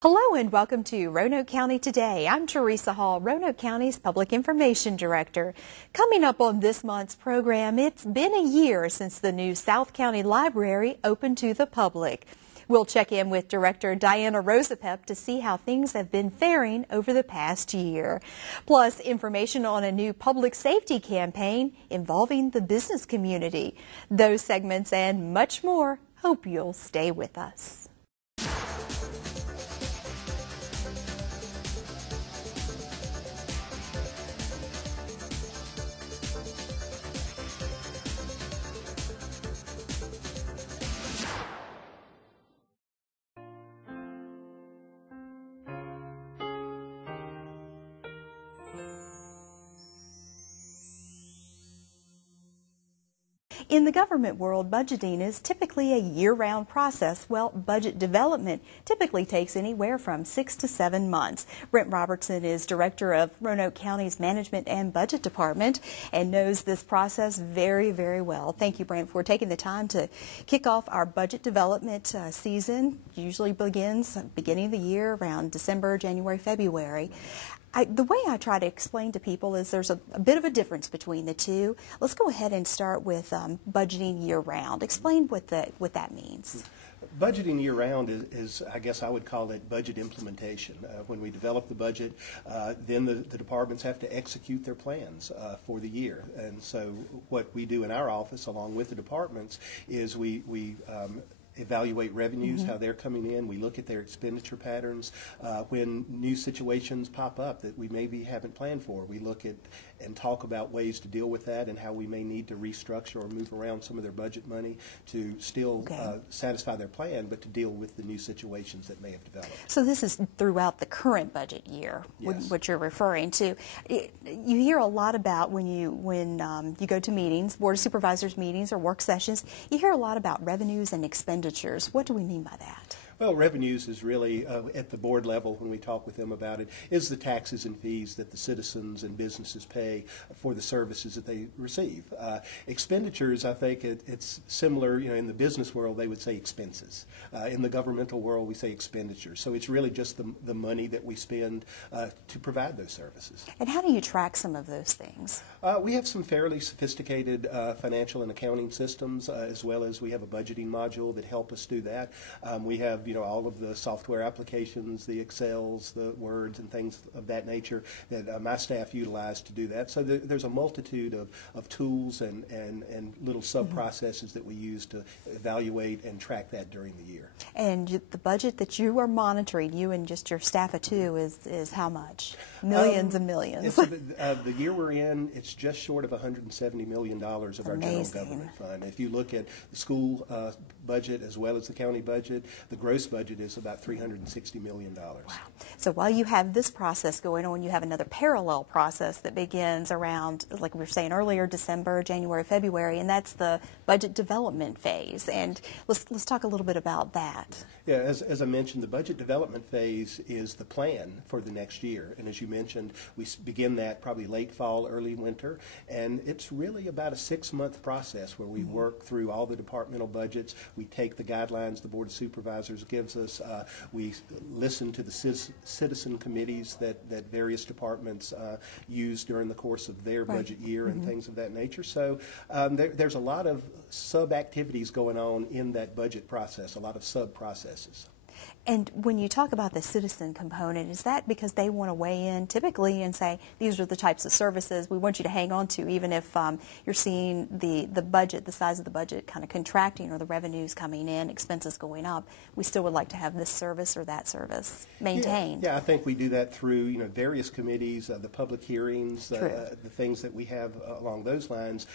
Hello and welcome to Roanoke County Today. I'm Teresa Hall, Roanoke County's Public Information Director. Coming up on this month's program, it's been a year since the new South County Library opened to the public. We'll check in with Director Diana Rosapep to see how things have been faring over the past year. Plus, information on a new public safety campaign involving the business community. Those segments and much more. Hope you'll stay with us. In the government world, budgeting is typically a year-round process. Well, budget development typically takes anywhere from 6 to 7 months. Brent Robertson is director of Roanoke County's Management and Budget Department and knows this process very, very well. Thank you, Brent, for taking the time to kick off our budget development season. Usually begins beginning of the year around December, January, February. The way I try to explain to people is there's a bit of a difference between the two. Let's go ahead and start with budgeting year-round. Explain what that means. Budgeting year-round is, I guess I would call it budget implementation. When we develop the budget, then the departments have to execute their plans for the year. And so what we do in our office, along with the departments, is we evaluate revenues, how they're coming in. We look at their expenditure patterns. When new situations pop up that we maybe haven't planned for, we look at and talk about ways to deal with that and how we may need to restructure or move around some of their budget money to still satisfy their plan, but to deal with the new situations that may have developed. So this is throughout the current budget year, yes, what you're referring to. You hear a lot about when you go to meetings, Board of Supervisors meetings or work sessions, you hear a lot about revenues and expenditures. What do we mean by that? Well, revenues is really, at the board level, when we talk with them about it, is the taxes and fees that the citizens and businesses pay for the services that they receive. Expenditures, I think it's similar, in the business world they would say expenses. In the governmental world we say expenditures. So it's really just the money that we spend to provide those services. And how do you track some of those things? We have some fairly sophisticated financial and accounting systems, as well as we have a budgeting module that help us do that. We have all of the software applications, the Excels, the Words, and things of that nature that my staff utilize to do that. So there's a multitude of tools and little sub-processes that we use to evaluate and track that during the year. And the budget that you are monitoring, you and just your staff of two, is how much? Millions and millions. The year we're in, it's just short of $170 million of our general government fund. If you look at the school budget as well as the county budget, the gross budget is about $360 million. Wow. So while you have this process going on, you have another parallel process that begins around, like we were saying earlier, December, January, February, and that's the budget development phase. And let's talk a little bit about that. Yeah, as I mentioned, the budget development phase is the plan for the next year. And as you mentioned, we begin that probably late fall, early winter. And it's really about a 6-month process where we work through all the departmental budgets. We take the guidelines the Board of Supervisors gives us. We listen to the citizen committees that various departments use during the course of their budget year and things of that nature. So there's a lot of sub-activities going on in that budget process, a lot of sub-processes. And when you talk about the citizen component, is that because they want to weigh in typically and say, these are the types of services we want you to hang on to, even if you're seeing the budget, the size of the budget kind of contracting or the revenues coming in, expenses going up, we still would like to have this service or that service maintained? Yeah, I think we do that through various committees, the public hearings, the things that we have along those lines.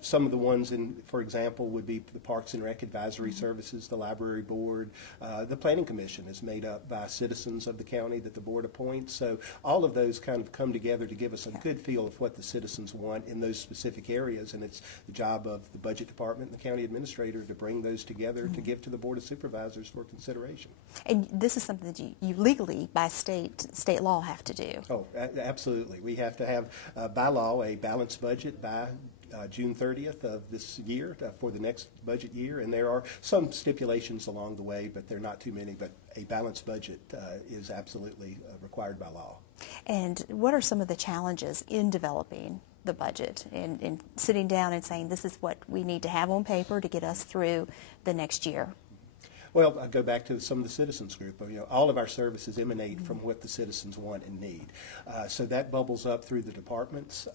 Some of the ones, for example, would be the Parks and Rec Advisory Services, the Library Board, the Planning Commission is made up by citizens of the county that the board appoints. So all of those kind of come together to give us a good feel of what the citizens want in those specific areas, and it's the job of the budget department and the county administrator to bring those together to give to the Board of Supervisors for consideration. And this is something that you legally, by state law, have to do. Oh, absolutely. We have to have, by law, a balanced budget by June 30th of this year for the next budget year, and there are some stipulations along the way, but they're not too many, but a balanced budget is absolutely required by law. And what are some of the challenges in developing the budget and sitting down and saying this is what we need to have on paper to get us through the next year? Well, I go back to some of the citizens group. All of our services emanate from what the citizens want and need. So that bubbles up through the departments.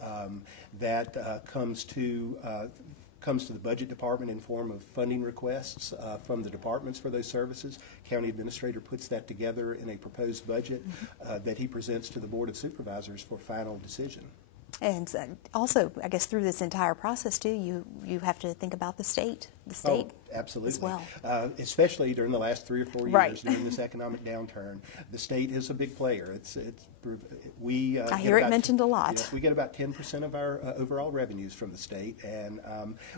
That comes to the budget department in form of funding requests from the departments for those services. County administrator puts that together in a proposed budget that he presents to the Board of Supervisors for final decision. And also, I guess through this entire process too, you have to think about the state absolutely. As well. Especially during the last 3 or 4 years right. during this economic downturn. The state is a big player. I hear it mentioned a lot. Yes, we get about 10% of our overall revenues from the state, and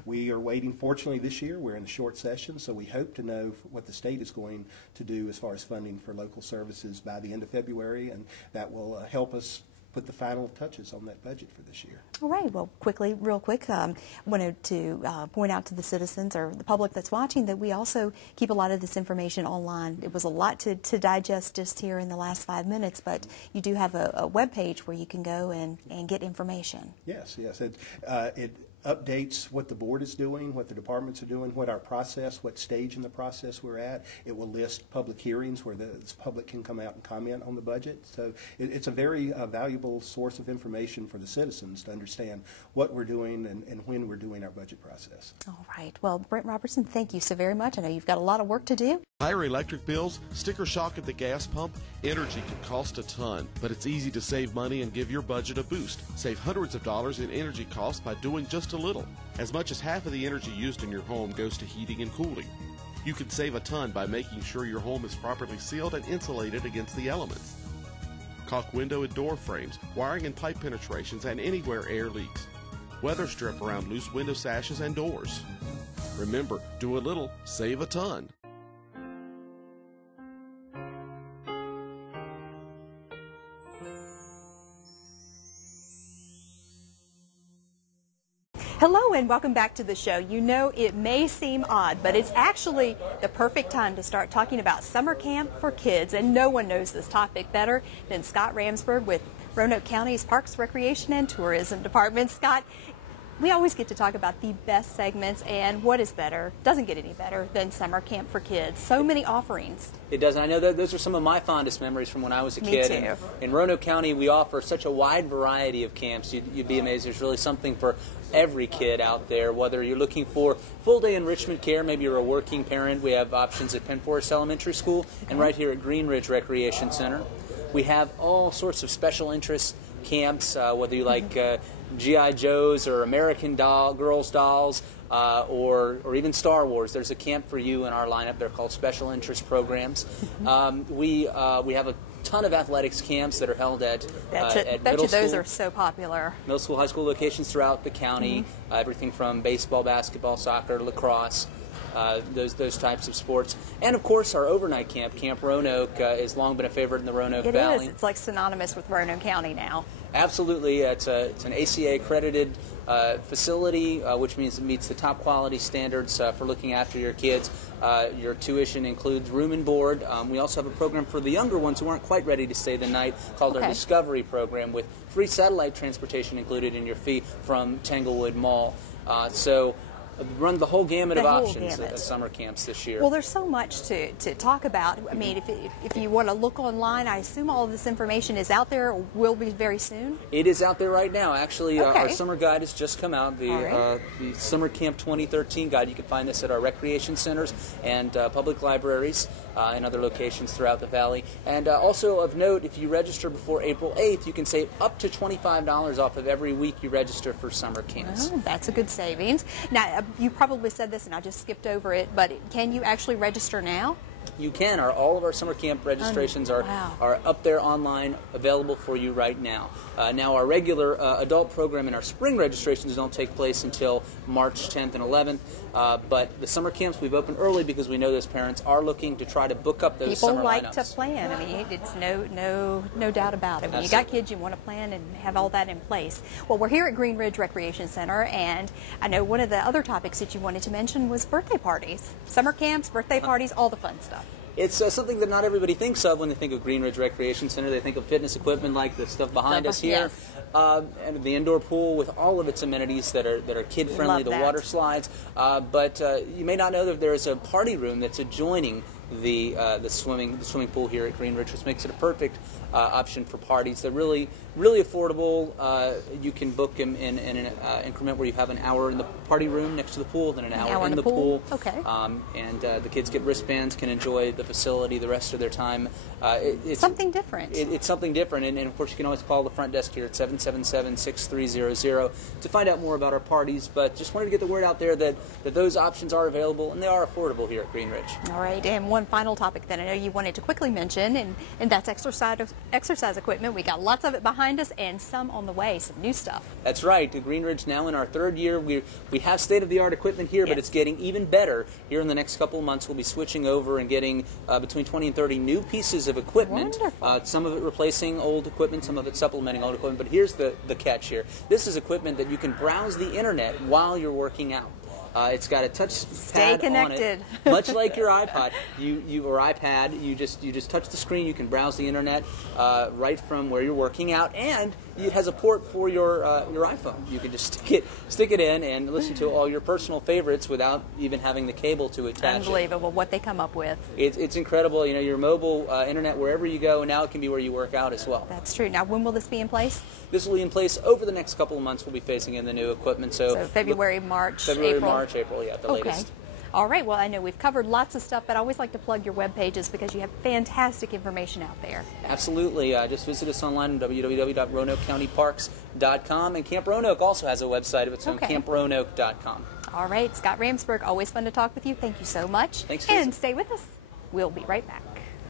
we are waiting. Fortunately, this year we're in a short session, so we hope to know what the state is going to do as far as funding for local services by the end of February, and that will help us put the final touches on that budget for this year. All right. Well, real quick, wanted to point out to the citizens or the public that's watching that we also keep a lot of this information online. It was a lot to digest just here in the last 5 minutes, but you do have a web page where you can go and get information. Yes. It updates what the board is doing, what the departments are doing, what our process, what stage in the process we're at. It will list public hearings where the public can come out and comment on the budget. So it's a very valuable source of information for the citizens to understand what we're doing and when we're doing our budget process. All right. Well, Brent Robertson, thank you so very much. I know you've got a lot of work to do. Higher electric bills, sticker shock at the gas pump, energy can cost a ton, but it's easy to save money and give your budget a boost. Save hundreds of dollars in energy costs by doing just a little. As much as half of the energy used in your home goes to heating and cooling. You can save a ton by making sure your home is properly sealed and insulated against the elements. Caulk window and door frames, wiring and pipe penetrations, and anywhere air leaks. Weather strip around loose window sashes and doors. Remember, do a little, save a ton. Hello and welcome back to the show. You know, it may seem odd, but it's actually the perfect time to start talking about summer camp for kids, and no one knows this topic better than Scott Ramsberg with Roanoke County's Parks, Recreation, and Tourism Department. Scott, we always get to talk about the best segments, and what is better, doesn't get any better than summer camp for kids. So many offerings. It does. I know that those are some of my fondest memories from when I was a kid. Me too. In Roanoke County, we offer such a wide variety of camps. You'd be amazed. There's really something for every kid out there, whether you're looking for full-day enrichment care, maybe you're a working parent. We have options at Penn Forest Elementary School and right here at Green Ridge Recreation Center. We have all sorts of special interest camps, whether you like G.I. Joes or American Girls dolls or even Star Wars. There's a camp for you in our lineup. They're called special interest programs. We have a ton of athletics camps that are held at middle school. Those are so popular. Middle school, high school locations throughout the county. Everything from baseball, basketball, soccer, lacrosse. Those types of sports. And, of course, our overnight camp, Camp Roanoke, has long been a favorite in the Roanoke Valley. It is. It's like synonymous with Roanoke County now. Absolutely. It's an ACA-accredited facility, which means it meets the top quality standards for looking after your kids. Your tuition includes room and board. We also have a program for the younger ones who aren't quite ready to stay the night called our Discovery Program, with free satellite transportation included in your fee from Tanglewood Mall. So run the whole gamut of options at summer camps this year. Well, there's so much to talk about. I mean, if you want to look online, I assume all of this information is out there or will be very soon? It is out there right now. Actually, our summer guide has just come out, the Summer Camp 2013 guide. You can find this at our recreation centers and public libraries and other locations throughout the valley. And also of note, if you register before April 8th, you can save up to $25 off of every week you register for summer camps. Oh, that's a good savings. Now, you probably said this and I just skipped over it, but can you actually register now? You can. All of our summer camp registrations are up there online, available for you right now. Now, our regular adult program and our spring registrations don't take place until March 10th and 11th, but the summer camps we've opened early because we know those parents are looking to try to book up those summer lineups. People like to plan. I mean, it's no doubt about it. When you got kids, you want to plan and have all that in place. Well, we're here at Green Ridge Recreation Center, and I know one of the other topics that you wanted to mention was birthday parties. Summer camps, birthday parties, all the fun stuff. It's something that not everybody thinks of when they think of Green Ridge Recreation Center. They think of fitness equipment like the stuff behind us here, and the indoor pool with all of its amenities that are kid-friendly, the water slides. But you may not know that there is a party room that's adjoining the swimming pool here at Green Ridge, which makes it a perfect option for parties. They're really affordable. You can book them in an increment where you have an hour in the party room next to the pool, then an hour in the pool. Okay. And the kids get wristbands, can enjoy the facility the rest of their time. It's something different. It's something different, and of course you can always call the front desk here at 777-6300 to find out more about our parties. But just wanted to get the word out there that those options are available and they are affordable here at Green Ridge. All right, and one final topic that I know you wanted to quickly mention, and that's exercise equipment. We got lots of it behind us and some on the way, some new stuff. That's right. The Green Ridge now in our third year. We have state-of-the-art equipment here, but it's getting even better. Here in the next couple of months, we'll be switching over and getting between 20 and 30 new pieces of equipment. Wonderful. Some of it replacing old equipment, some of it supplementing old equipment. But here's the catch here. This is equipment that you can browse the internet while you're working out. It's got a touch pad on it, much like your iPod, or iPad. You just touch the screen. You can browse the internet right from where you're working out, and it has a port for your iPhone. You can just stick it in and listen to all your personal favorites without even having the cable to attach. Unbelievable what they come up with. It's incredible. You know, your mobile internet wherever you go, and now it can be where you work out as well. That's true. Now, when will this be in place? This will be in place over the next couple of months. We'll be phasing in the new equipment. So February, March, April, yeah, the latest. All right, well, I know we've covered lots of stuff, but I always like to plug your web pages because you have fantastic information out there. Absolutely. Just visit us online at www.roanokecountyparks.com. And Camp Roanoke also has a website of its own, camproanoke.com. All right, Scott Ramsberg, always fun to talk with you. Thank you so much. Thanks, and stay with us. We'll be right back.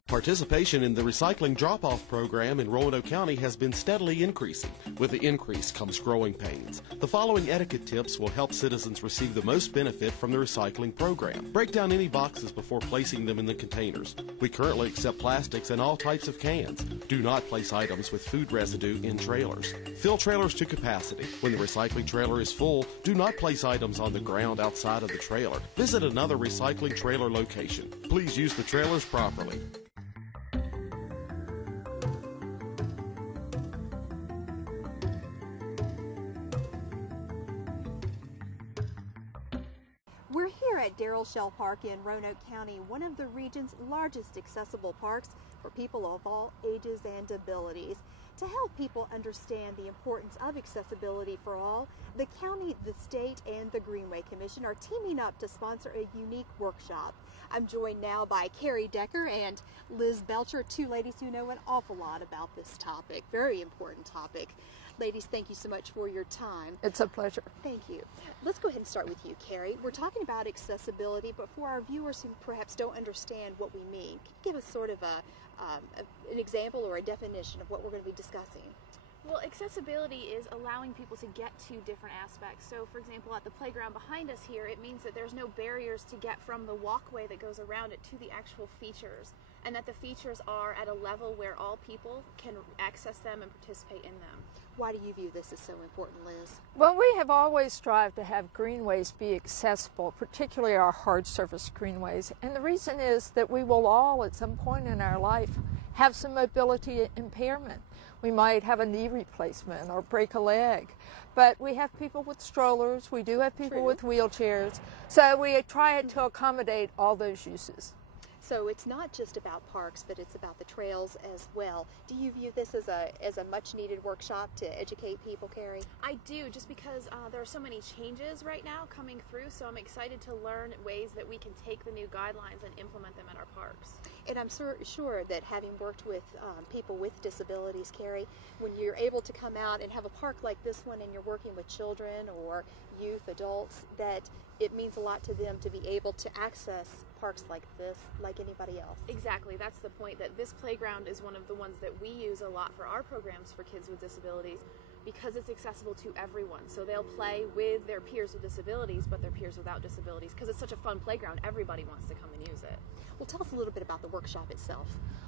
Participation in the recycling drop-off program in Roanoke County has been steadily increasing. With the increase comes growing pains. The following etiquette tips will help citizens receive the most benefit from the recycling program. Break down any boxes before placing them in the containers. We currently accept plastics and all types of cans. Do not place items with food residue in trailers. Fill trailers to capacity. When the recycling trailer is full, do not place items on the ground outside of the trailer. Visit another recycling trailer location. Please use the trailers properly. We're here at Darrell Shell Park in Roanoke County, one of the region's largest accessible parks for people of all ages and abilities. To help people understand the importance of accessibility for all, the county, the state, and the Greenway Commission are teaming up to sponsor a unique workshop. I'm joined now by Carrie Decker and Liz Belcher, two ladies who know an awful lot about this topic, very important topic. Ladies, thank you so much for your time. It's a pleasure. Thank you. Let's go ahead and start with you, Carrie. We're talking about accessibility, but for our viewers who perhaps don't understand what we mean, can you give us sort of an example or a definition of what we're going to be discussing? Well, accessibility is allowing people to get to different aspects. So, for example, at the playground behind us here, it means that there's no barriers to get from the walkway that goes around it to the actual features, and that the features are at a level where all people can access them and participate in them. Why do you view this as so important, Liz? Well, we have always strived to have greenways be accessible, particularly our hard surface greenways. And the reason is that we will all, at some point in our life, have some mobility impairment. We might have a knee replacement or break a leg. But we have people with strollers, we do have people with wheelchairs. So we try to accommodate all those uses. So it's not just about parks, but it's about the trails as well. Do you view this as a much-needed workshop to educate people, Carrie? I do, just because there are so many changes right now coming through, so I'm excited to learn ways that we can take the new guidelines and implement them in our parks. And I'm sure that having worked with people with disabilities, Carrie, when you're able to come out and have a park like this one and you're working with children or youth, adults, that it means a lot to them to be able to access parks like this, like anybody else. Exactly. That's the point, that this playground is one of the ones that we use a lot for our programs for kids with disabilities, because it's accessible to everyone. So they'll play with their peers with disabilities, but their peers without disabilities, because it's such a fun playground. Everybody wants to come and use it. Well, tell us a little bit about the workshop itself.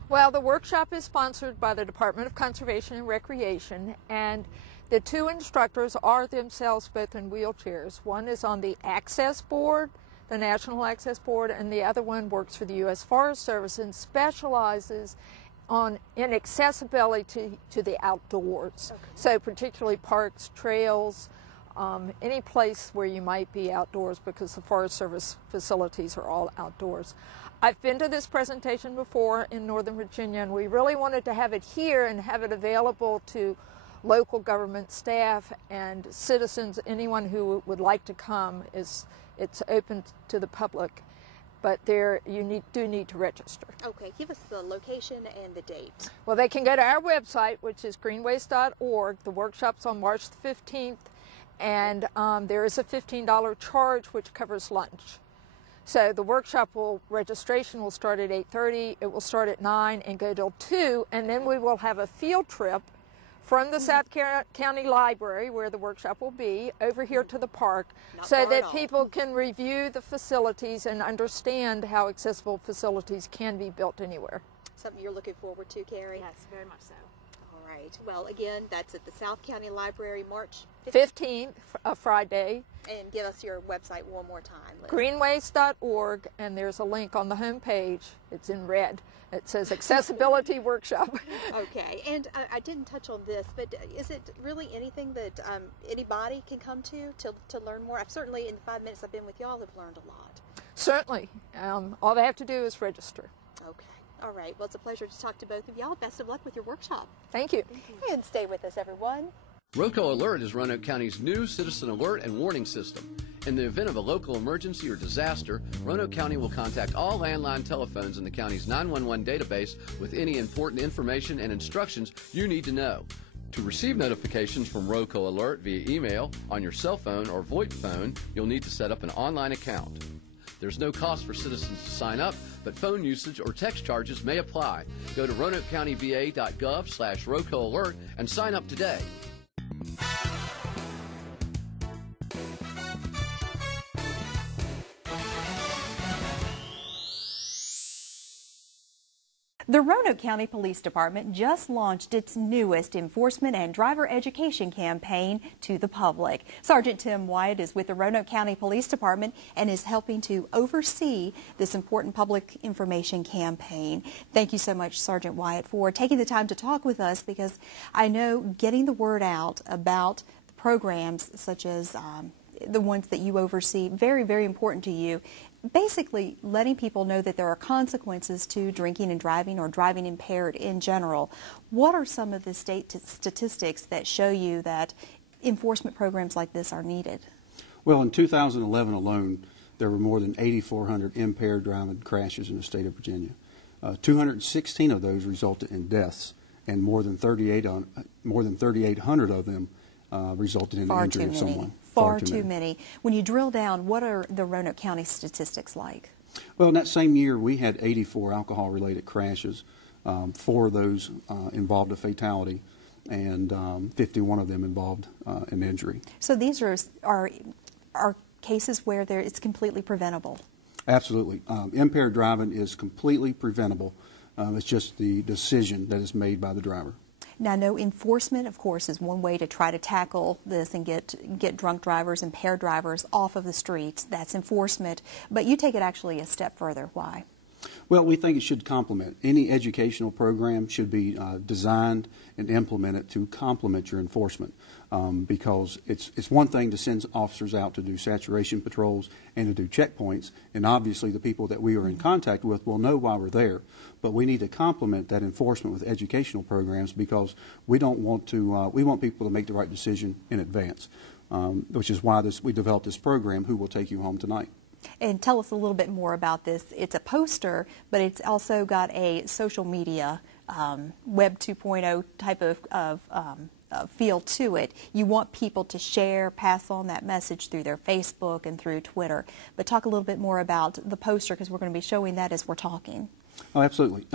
Well, the workshop is sponsored by the Department of Conservation and Recreation, and the two instructors are themselves both in wheelchairs. One is on the Access Board, the National Access Board, and the other one works for the U.S. Forest Service and specializes in accessibility to the outdoors. Okay. So particularly parks, trails, any place where you might be outdoors, because the Forest Service facilities are all outdoors. I've been to this presentation before in Northern Virginia, and we really wanted to have it here and have it available to local government staff and citizens. Anyone who would like to come, it's open to the public, but you do need to register. Okay, give us the location and the date. Well, they can go to our website, which is greenways.org. The workshop's on March the 15th, and there is a $15 charge which covers lunch. So the workshop registration will start at 8:30, it will start at 9 and go till 2, and then we will have a field trip from the South County Library, where the workshop will be, over here to the park, so that people can review the facilities and understand how accessible facilities can be built anywhere. Something you're looking forward to, Carrie? Yes, very much so. All right. Well, again, that's at the South County Library, March 15th, Friday. And give us your website one more time, Liz. Greenways.org, and there's a link on the home page. It's in red. It says Accessibility Workshop. Okay, and I didn't touch on this, but is it really anything that anybody can come to learn more? I've certainly, in the 5 minutes I've been with y'all, have learned a lot. Certainly. All they have to do is register. Okay. All right. Well, it's a pleasure to talk to both of y'all. Best of luck with your workshop. Thank you. And stay with us, everyone. Roco Alert is Roanoke County's new citizen alert and warning system. In the event of a local emergency or disaster, Roanoke County will contact all landline telephones in the county's 911 database with any important information and instructions you need to know. To receive notifications from Roco Alert via email, on your cell phone or VoIP phone, you'll need to set up an online account. There's no cost for citizens to sign up, but phone usage or text charges may apply. Go to RoanokeCountyVA.gov/Roco Alert and sign up today. The Roanoke County Police Department just launched its newest enforcement and driver education campaign to the public. Sergeant Tim Wyatt is with the Roanoke County Police Department and is helping to oversee this important public information campaign. Thank you so much, Sergeant Wyatt, for taking the time to talk with us, because I know getting the word out about the programs such as the ones that you oversee, very, very important to you. Basically letting people know that there are consequences to drinking and driving, or driving impaired in general. What are some of the state statistics that show you that enforcement programs like this are needed? Well, in 2011 alone, there were more than 8,400 impaired driving crashes in the state of Virginia. 216 of those resulted in deaths, and more than 3,800 of them resulted in the injury of someone. Far too many. When you drill down, what are the Roanoke County statistics like? Well, in that same year, we had 84 alcohol-related crashes. 4 of those involved a fatality, and 51 of them involved an injury. So these are cases where it's completely preventable? Absolutely. Impaired driving is completely preventable. It's just the decision that is made by the driver. Now, no, enforcement, of course, is one way to try to tackle this and get drunk drivers, impaired drivers off of the streets. That's enforcement. But you take it actually a step further. Why? Well, we think it should complement. Any educational program should be designed and implemented to complement your enforcement, because it's one thing to send officers out to do saturation patrols and to do checkpoints, and obviously the people that we are in contact with will know why we're there. But we need to complement that enforcement with educational programs, because we don't want to. We want people to make the right decision in advance, which is why we developed this program, Who Will Take You Home Tonight. And tell us a little bit more about this. It's a poster, but it's also got a social media, Web 2.0 type of feel to it. You want people to share, pass on that message through their Facebook and through Twitter. But talk a little bit more about the poster, because we're going to be showing that as we're talking. Oh, absolutely.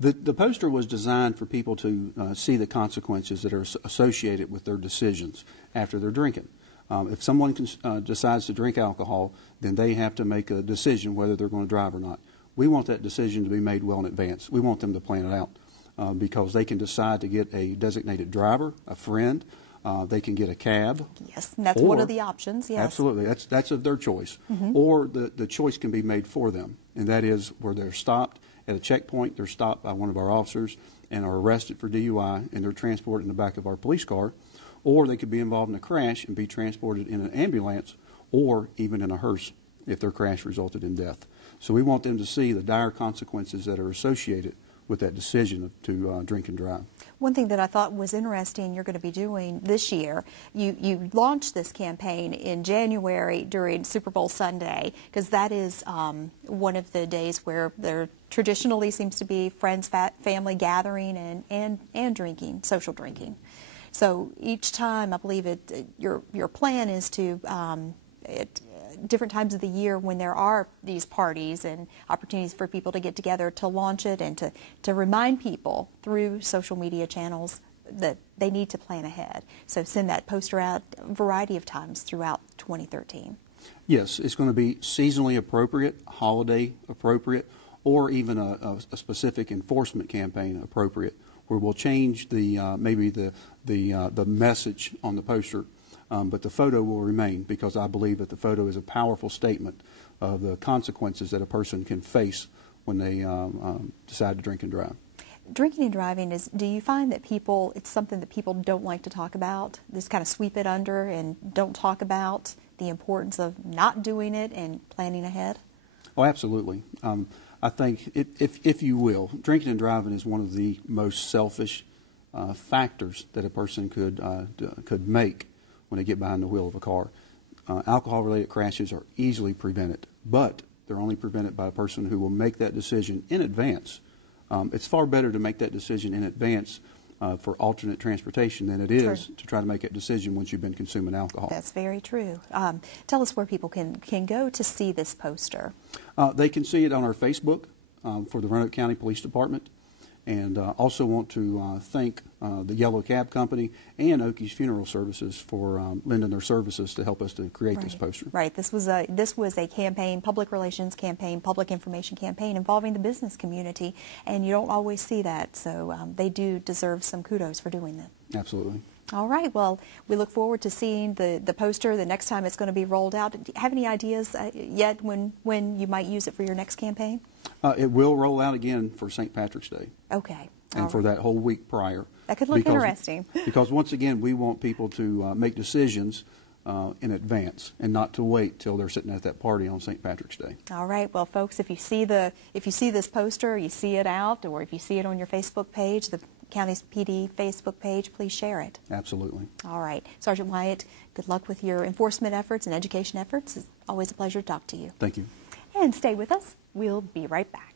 The poster was designed for people to see the consequences that are associated with their decisions after they're drinking. If someone decides to drink alcohol, then they have to make a decision whether they're going to drive or not. We want that decision to be made well in advance. We want them to plan it out because they can decide to get a designated driver, a friend. They can get a cab. Yes, and that's one of the options, yes. Absolutely. That's of their choice. Or the choice can be made for them, and that is where they're stopped at a checkpoint. They're stopped by one of our officers and are arrested for DUI, and they're transported in the back of our police car. Or they could be involved in a crash and be transported in an ambulance or even in a hearse if their crash resulted in death. So we want them to see the dire consequences that are associated with that decision to drink and drive. One thing that I thought was interesting you're going to be doing this year, you launched this campaign in January during Super Bowl Sunday, because that is one of the days where there traditionally seems to be friends, family gathering and drinking, social drinking. So each time, I believe your plan is to, at different times of the year when there are these parties and opportunities for people to get together, to launch it and to remind people through social media channels that they need to plan ahead. So send that poster out a variety of times throughout 2013. Yes, it's going to be seasonally appropriate, holiday appropriate, or even a specific enforcement campaign appropriate, where we'll change the maybe the message on the poster, but the photo will remain, because I believe that the photo is a powerful statement of the consequences that a person can face when they decide to drink and drive. Drinking and driving do you find that it's something that people don't like to talk about? Just kind of sweep it under and don't talk about the importance of not doing it and planning ahead? Oh, absolutely. I think, if you will, drinking and driving is one of the most selfish factors that a person could make when they get behind the wheel of a car. Alcohol-related crashes are easily prevented, but they're only prevented by a person who will make that decision in advance. It's far better to make that decision in advance for alternate transportation than it is to try to make that decision once you've been consuming alcohol. That's very true. Tell us where people can go to see this poster. They can see it on our Facebook for the Roanoke County Police Department, and also want to thank the Yellow Cab Company and Okies Funeral Services for lending their services to help us to create this poster. Right. This was a campaign, public relations campaign, public information campaign involving the business community, and you don't always see that, so they do deserve some kudos for doing that. Absolutely. All right. Well, we look forward to seeing the poster the next time it's going to be rolled out. Do you have any ideas yet when you might use it for your next campaign? It will roll out again for St. Patrick's Day. Okay. And for that whole week prior. That could look interesting. Because once again, we want people to make decisions in advance and not to wait till they're sitting at that party on St. Patrick's Day. All right. Well, folks, if you see this poster, you see it out, or if you see it on your Facebook page, the County's PD Facebook page, please share it. Absolutely. All right. Sergeant Wyatt, good luck with your enforcement efforts and education efforts. It's always a pleasure to talk to you. Thank you. And stay with us. We'll be right back.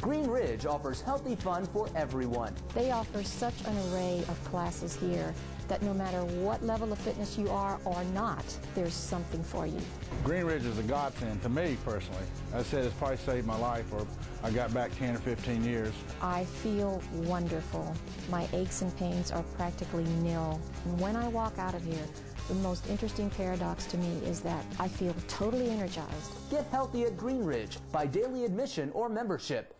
Green Ridge offers healthy fun for everyone. They offer such an array of classes here that no matter what level of fitness you are or not, there's something for you. Green Ridge is a godsend to me personally. I said it's probably saved my life, or I got back 10 or 15 years. I feel wonderful. My aches and pains are practically nil. And when I walk out of here, the most interesting paradox to me is that I feel totally energized. Get healthy at Green Ridge by daily admission or membership.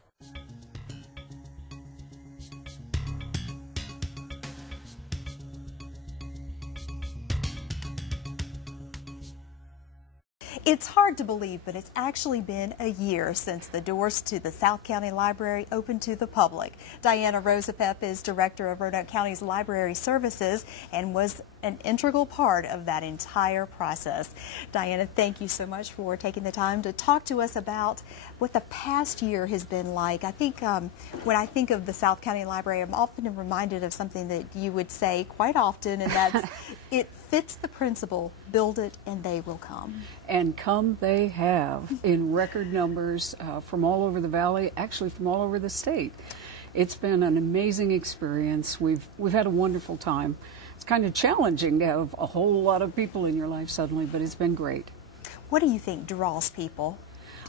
It's hard to believe, but it's actually been a year since the doors to the South County Library opened to the public. Diana Rosapep is director of Roanoke County's Library Services and was an integral part of that entire process. Diana, thank you so much for taking the time to talk to us about what the past year has been like. I think when I think of the South County Library, I'm often reminded of something that you would say quite often, and that's it fits the principle, build it and they will come. And And come they have in record numbers from all over the valley, actually from all over the state. It's been an amazing experience. We've had a wonderful time. It's kind of challenging to have a whole lot of people in your life suddenly, but it's been great. What do you think draws people,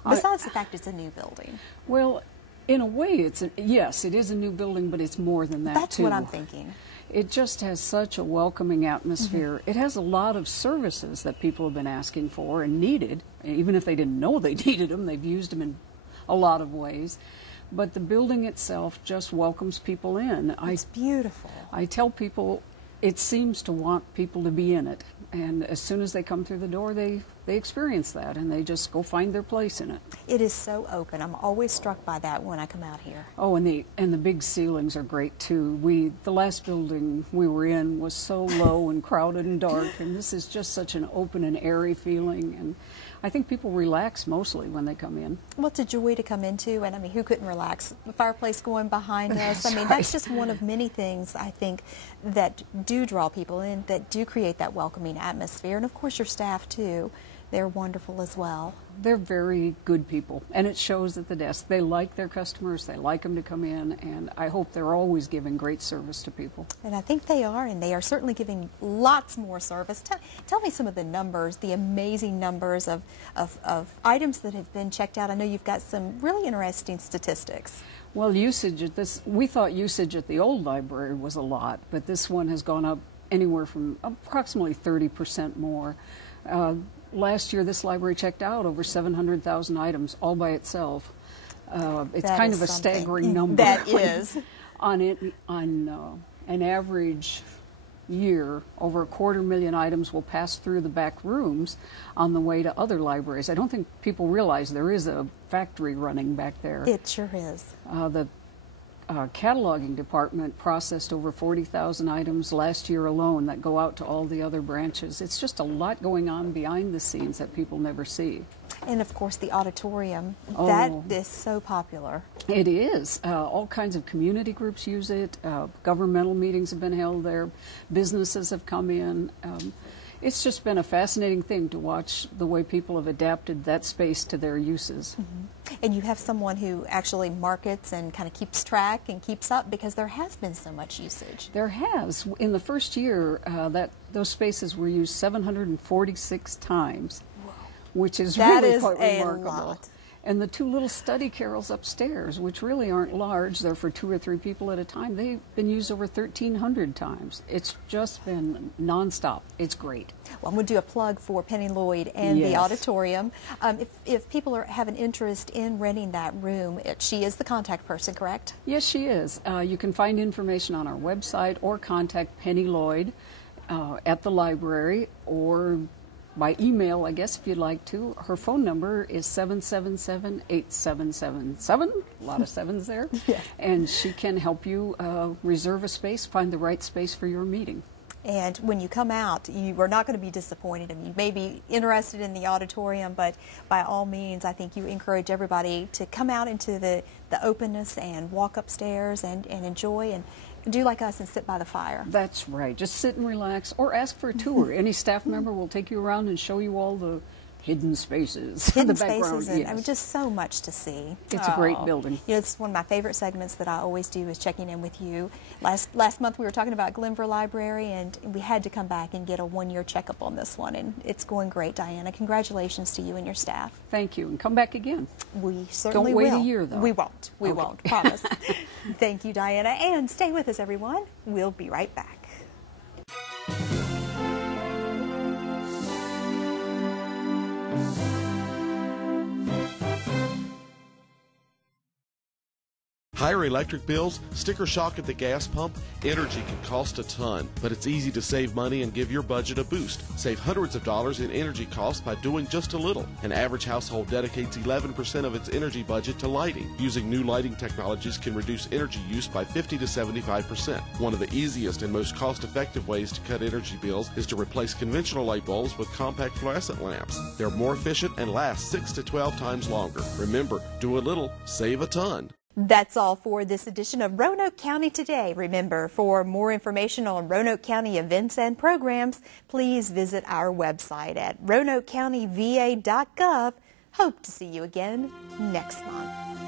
besides the fact it's a new building? Well, in a way, yes, it is a new building, but it's more than that, That's too. what I'm thinking. It just has such a welcoming atmosphere. It has a lot of services that people have been asking for and needed. Even if they didn't know they needed them, they've used them in a lot of ways. But the building itself just welcomes people in. It's beautiful. I tell people it seems to want people to be in it. And as soon as they come through the door, they experience that, and they just go find their place in it. It is so open. I'm always struck by that when I come out here. Oh, and the big ceilings are great too. The last building we were in was so low and crowded and dark, and this is just such an open and airy feeling. And I think people relax mostly when they come in. Well, it's a joy to come into, and I mean, who couldn't relax? The fireplace going behind us. That's I mean, right. that's just one of many things I think that do draw people in, that do create that welcoming atmosphere. And of course, your staff too. They're wonderful as well. They're very good people, and it shows at the desk. They like their customers, they like them to come in, and I hope they're always giving great service to people. And I think they are, and they are certainly giving lots more service. Tell me some of the numbers, the amazing numbers of items that have been checked out. I know you've got some really interesting statistics. Well, usage at we thought usage at the old library was a lot, but this one has gone up anywhere from approximately 30% more. Last year, this library checked out over 700,000 items all by itself. It's That kind is of a something. staggering number. That is. On an average year, over 250,000 items will pass through the back rooms on the way to other libraries. I don't think people realize there is a factory running back there. It sure is. The cataloging department processed over 40,000 items last year alone that go out to all the other branches. It's just a lot going on behind the scenes that people never see. And of course the auditorium, Oh. that is so popular. It is. All kinds of community groups use it. Governmental meetings have been held there. Businesses have come in. It's just been a fascinating thing to watch the way people have adapted that space to their uses. And you have someone who actually markets and kind of keeps track and keeps up, because there has been so much usage. There has. In the first year, those spaces were used 746 times, which is That really is quite a remarkable. lot. And the two little study carrels upstairs, which really aren't large, they're for 2 or 3 people at a time, they've been used over 1,300 times. It's just been nonstop. It's great. Well, I'm going to do a plug for Penny Lloyd and the Yes. auditorium. If people have an interest in renting that room, she is the contact person, correct? Yes, she is. You can find information on our website or contact Penny Lloyd at the library, or by email, I guess, if you'd like to. Her phone number is 777-8777. A lot of sevens there. Yes. And she can help you reserve a space, find the right space for your meeting. And when you come out, you are not going to be disappointed. I mean, you may be interested in the auditorium, but by all means, I think you encourage everybody to come out into the openness and walk upstairs and enjoy and do like us and sit by the fire. That's right. Just sit and relax, or ask for a tour. Any staff member will take you around and show you all the hidden spaces. Hidden the spaces, background, and yes. I mean, just so much to see. It's a great building. You know, it's one of my favorite segments that I always do, is checking in with you. Last month we were talking about Glenver Library, and we had to come back and get a 1-year checkup on this one, and it's going great, Diana. Congratulations to you and your staff. Thank you, and come back again. We certainly Don't wait will. a year, though. We won't. We Okay. won't. Promise. Thank you, Diana, and stay with us, everyone. We'll be right back. Higher electric bills, sticker shock at the gas pump, energy can cost a ton, but it's easy to save money and give your budget a boost. Save hundreds of dollars in energy costs by doing just a little. An average household dedicates 11% of its energy budget to lighting. Using new lighting technologies can reduce energy use by 50 to 75%. One of the easiest and most cost-effective ways to cut energy bills is to replace conventional light bulbs with compact fluorescent lamps. They're more efficient and last 6 to 12 times longer. Remember, do a little, save a ton. That's all for this edition of Roanoke County Today. Remember, for more information on Roanoke County events and programs, please visit our website at roanokecountyva.gov. Hope to see you again next month.